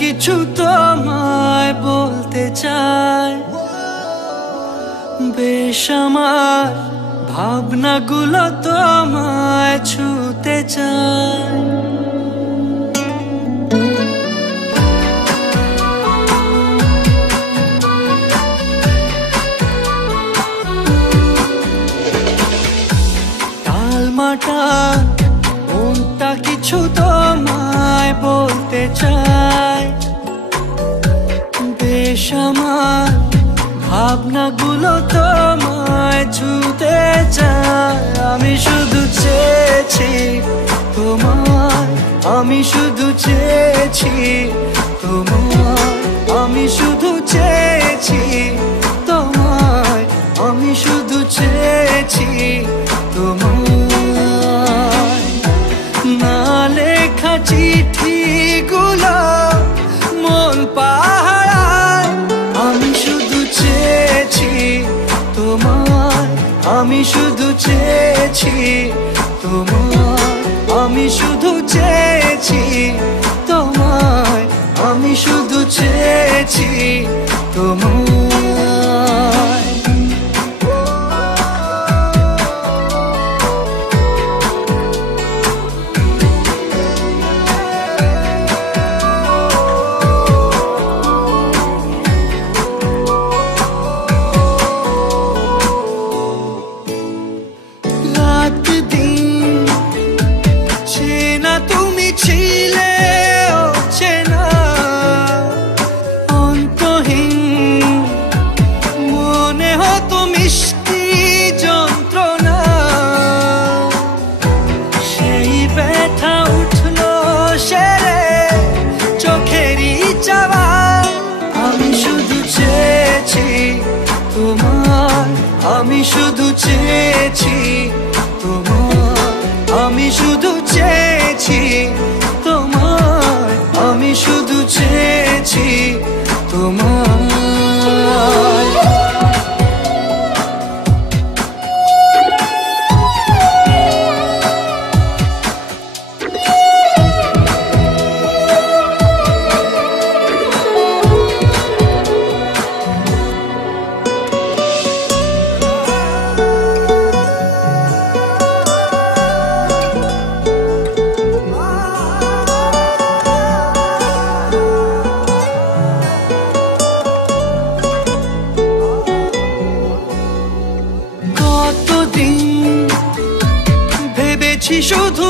কিছু তোমায় বলতে চাই, বেশ আমার ভাবনাগুলো তোমায় ছুতে চাই। টালমাটা মনটা কিছু তোমায় বলতে চাই, বেশ আমার ভাবনাগুলো তোমায় ছুতে চায়। আমি শুধু চেয়েছি তোমায়, আমি শুধু চেয়েছি তোমায়, আমি শুধু চেয়েছি তোমায়, আমি শুধু চেয়েছি তোমায়। না লেখা চিঠিগুলো মন পাহারায়, আমি শুধু চেয়েছি তোমায়, আমি শুধু চেয়েছি তোমায়, আমি শুধু চেয়েছি তোমায়, আমি শুধু চেয়েছি তোমায়। তুমি ছিলে অচেনা অন্তহীন, মনে হতো মিষ্টি যন্ত্রণা, সেই ব্যথা উঠলো সেরে চোখেরই চাওয়া। আমি শুধু চেয়েছি তোমার, আমি শুধু চেয়েছি তোমার, আমি শুধু চেয়েছি তোমার, আমি শুধু চেয়েছি তোমার। ভেবেছি শুধু